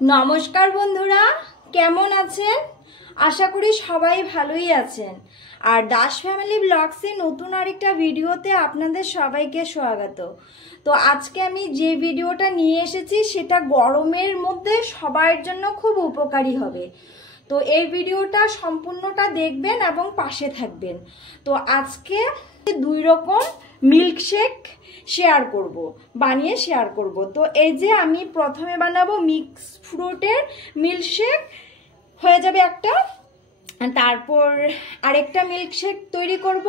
নমস্কার বন্ধুরা, কেমন আছেন? আশা করি সবাই ভালোই আছেন। আর দাস ফ্যামিলি ব্লগসে নতুন আরেকটা ভিডিওতে আপনাদের সবাইকে স্বাগত। তো আজকে আমি যে ভিডিওটা নিয়ে এসেছি সেটা গরমের মধ্যে সবার জন্য খুব উপকারী হবে। তো এই ভিডিওটা সম্পূর্ণটা দেখবেন এবং পাশে থাকবেন। তো আজকে দুই রকম মিল্কশেক বানিয়ে শেয়ার করব। তো এই যে আমি প্রথমে বানাবো মিক্স ফ্রুটের মিল্কশেক, হয়ে যাবে একটা। তারপর আরেকটা মিল্কশেক তৈরি করব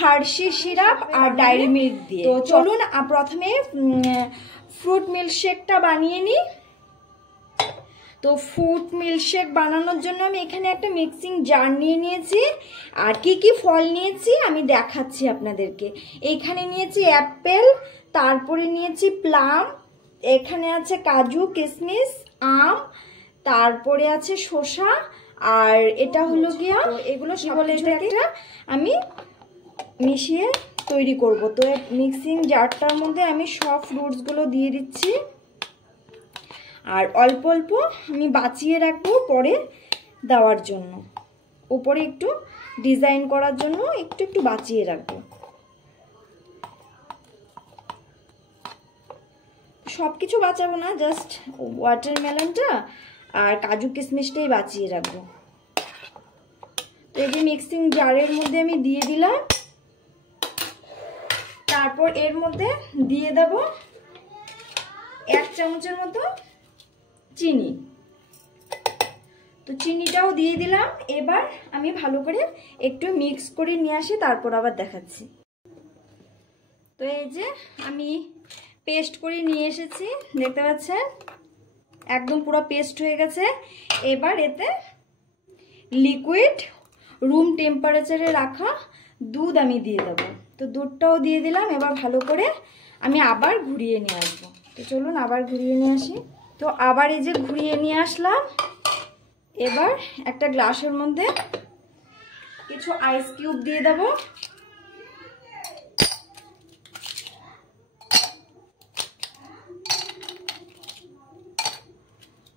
হার্শি সিরাপ আর ডায়েরি মিল্ক দিয়ে। তো চলুন প্রথমে ফ্রুট মিল্কশেকটা বানিয়ে নিই। তো ফ্রুট মিল্কশেক বানানোর জন্য আমি এখানে একটা মিক্সিং জার নিয়ে নিয়েছি। আর কি কি ফল নিয়েছি আমি দেখাচ্ছি আপনাদেরকে। এইখানে নিয়েছি অ্যাপেল, তারপরে নিয়েছি প্লাম, এখানে আছে কাজু কিশমিশ, আম, তারপরে আছে শসা, আর এটা হলো গিয়া এগুলো কি বলে এটাকে আমি মিশিয়ে তৈরি করব। তো মিক্সিং জারটার মধ্যে আমি সব ফ্রুটসগুলো দিয়ে দিচ্ছি। আর অল্প অল্প আমি বাঁচিয়ে রাখবো পরে দেওয়ার জন্য, উপরে একটু ডিজাইন করার জন্য একটু একটু বাঁচিয়ে রাখবো। সব কিছু বাঁচাবো না, জাস্ট ওয়াটারমেলনটা আর কাজু কিশমিশটাই বাঁচিয়ে রাখবো। তো এই যে মিক্সিং জারের মধ্যে আমি দিয়ে দিলাম। তারপর এর মধ্যে দিয়ে দেব 1 চামচের মতো চিনি। তো চিনিটাও দিয়ে দিলাম। এবার আমি ভালো করে একটু মিক্স করে নিয়ে আসি, তারপর আবার দেখাচ্ছি। তো এই যে আমি পেস্ট করে নিয়ে এসেছি, দেখতে পাচ্ছেন একদম পুরো পেস্ট হয়ে গেছে। এবার এতে লিকুইড রুম টেম্পারেচারে রাখা দুধ আমি দিয়ে দেবো। তো দুধটাও দিয়ে দিলাম। এবার ভালো করে আমি আবার ঘুরিয়ে নিয়ে আসবো। তো চলুন আবার ঘুরিয়ে নিয়ে আসি। তো আবার এই যে ঘুরিয়ে নিয়ে আসলাম। এবার একটা গ্লাসের মধ্যে কিছু আইস কিউব দিয়ে দেব।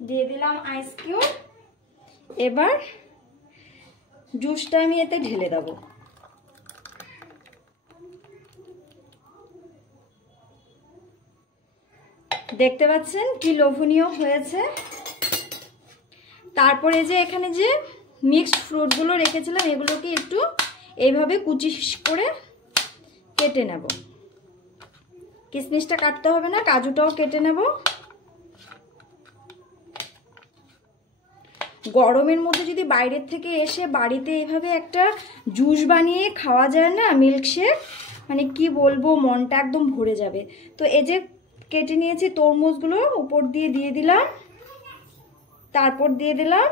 দিয়ে দিলাম আইস কিউব। এবার জুসটা আমি এতে ঢেলে দেব। দেখতে পাচ্ছেন কি লোভনীয় হয়েছে। তারপরে যে এখানে যে মিক্সড ফ্রুটগুলো রেখেছিলাম এগুলোকে একটু এইভাবে কুচি করে কেটে নেব। কিশমিশটা কাটতে হবে না, কাজুটাও কেটে নেব। গরমের মধ্যে যদি বাইরের থেকে এসে বাড়িতে এইভাবে একটা জুস বানিয়ে খাওয়া যায় না মিল্কশেক, মানে কি বলবো, মনটা একদম ভরে যাবে। তো এই যে কেটে নিয়েছি তরমুজগুলো, উপর দিয়ে দিয়ে দিলাম। তারপর দিয়ে দিলাম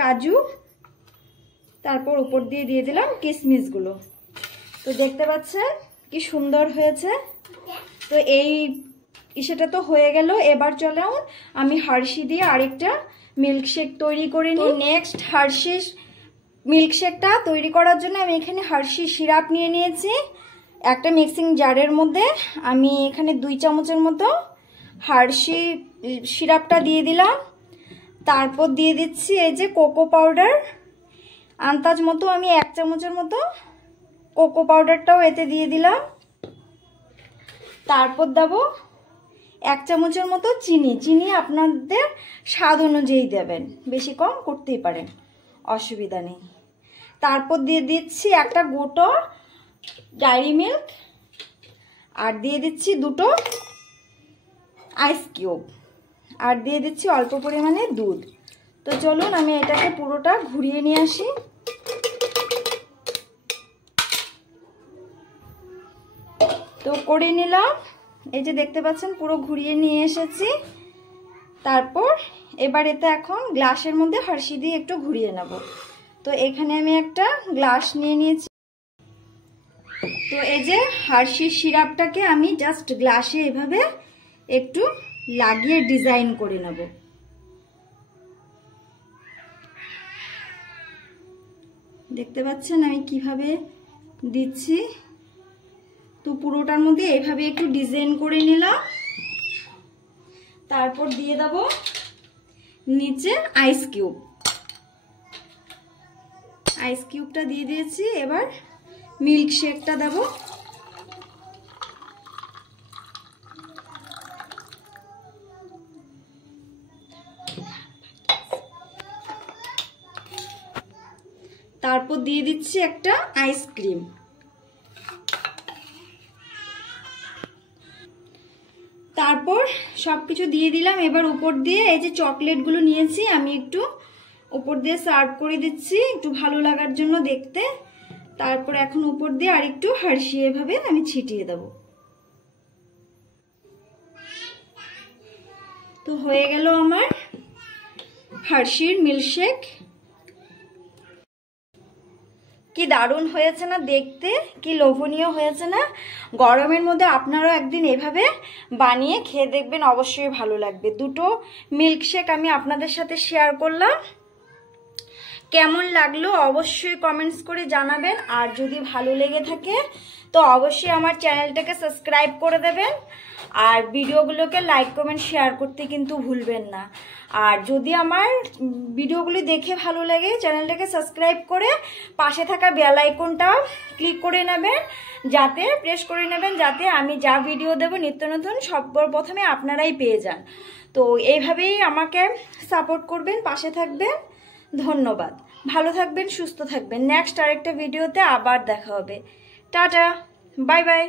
কাজু, তারপর উপর দিয়ে দিয়ে দিলাম কিশমিশগুলো। তো দেখতে পাচ্ছেন কি সুন্দর হয়েছে। তো এই সেটা তো হয়ে গেল। এবার চলুন আমি হার্শি দিয়ে আরেকটা মিল্কশেক তৈরি করে নিই। নেক্সট হার্শি মিল্কশেকটা তৈরি করার জন্য আমি এখানে হার্শি সিরাপ নিয়ে নিয়েছি। একটা মিক্সিং জারের মধ্যে আমি এখানে 2 চামচের মতো হার্শি সিরাপটা দিয়ে দিলাম। তারপর দিয়ে দিচ্ছি এই যে কোকো পাউডার, আন্দাজ মতো আমি 1 চামচের মতো কোকো পাউডারটাও এতে দিয়ে দিলাম। তারপর দেব 1 চামচের মতো চিনি। চিনি আপনাদের স্বাদ অনুযায়ী দেবেন, বেশি কম করতেই পারেন, অসুবিধা নেই। তারপর দিয়ে দিচ্ছি একটা গোটা ডায়েরি মিল্ক, আর দিয়ে দিচ্ছি 2টো আইস কিউব, আর দিয়ে দিচ্ছি অল্প পরিমাণে দুধ। তো চলুন আমি এটাকে পুরোটা ঘুরিয়ে নিয়ে আসি। তো করে নিলাম, এই যে দেখতে পাচ্ছেন পুরো ঘুরিয়ে নিয়ে এসেছি। তারপর এবার এতে এখন গ্লাসের মধ্যে হার্শি দিয়ে একটু ঘুরিয়ে নেব। তো এখানে আমি একটা গ্লাস নিয়ে নিয়েছি। তো এই যে হার্শি সিরাপটাকে আমি জাস্ট গ্লাসে এভাবে একটু লাগিয়ে ডিজাইন করে নেব। দেখতে পাচ্ছেন আমি কিভাবে দিচ্ছি। তো পুরোটার মধ্যে এইভাবে একটু ডিজাইন করে নিলাম। তারপর দিয়ে দেব নিচে আইস কিউবটা দিয়ে দিয়েছি। এবার মিল্ক শেকটা দেব। তারপর দিয়ে দিচ্ছি একটা আইসক্রিম। তারপর সবকিছু দিয়ে দিলাম। এবার উপর দিয়ে এই যে চকলেটগুলো নিয়েছি আমি একটু উপর দিয়ে সার্ভ করে দিচ্ছি একটু ভালো লাগার জন্য দেখতে। তারপর এখন উপর দিয়ে আর একটু হার্শি এভাবে আমি ছিটিয়ে দেব। তো হয়ে গেল আমার হার্শির মিল্কশেক। কি দারুণ হয়েছে না দেখতে, কি লোভনীয় হয়েছে না। গরমের মধ্যে আপনারাও একদিন এভাবে বানিয়ে খেয়ে দেখবেন, অবশ্যই ভালো লাগবে। দুটো মিল্কশেক আমি আপনাদের সাথে শেয়ার করলাম। কেমন লাগলো অবশ্যই কমেন্টস করে জানাবেন। আর যদি ভালো লেগে থাকে তো অবশ্যই আমার চ্যানেলটাকে সাবস্ক্রাইব করে দেবেন। আর ভিডিওগুলোকে লাইক কমেন্ট শেয়ার করতে কিন্তু ভুলবেন না। আর যদি আমার ভিডিওগুলি দেখে ভালো লাগে চ্যানেলটাকে সাবস্ক্রাইব করে পাশে থাকা বেল আইকনটা ক্লিক করে নেবেন, যাতে প্রেস করে নেবেন, যাতে আমি যা ভিডিও দেব নিত্য নতুন সবার প্রথমে আপনারাই পেয়ে যান। তো এইভাবেই আমাকে সাপোর্ট করবেন, পাশে থাকবেন। ধন্যবাদ। ভালো থাকবেন, সুস্থ থাকবেন। নেক্সট আরেকটা ভিডিওতে আবার দেখা হবে। Tata, bye bye.